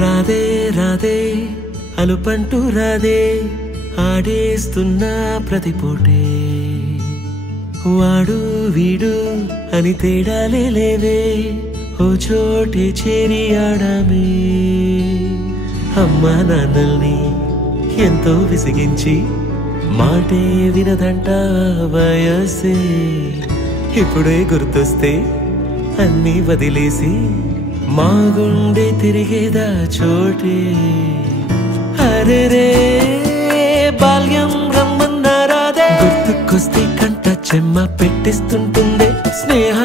రాధే రాధే అలుపంటూ రాధే ఆడేస్తున్నా ప్రతి పూటే వాడు వీడు అని తేడాలే లేవే ఓ చోటే చేరి ఆడామే అమ్మా నాన్నల్ని ఎంతో విసిగించి మాటే వినదంట వయసే ఇప్పుడే గుర్తొస్తే అన్నీ వదిలేసి మా గుండె తిరిగేదా చోటే అరే రే బాల్యం రమ్మన్నారాదే గుర్తుకొస్తే కంట చెమ్మ పెట్టిస్తుంటుందే స్నేహ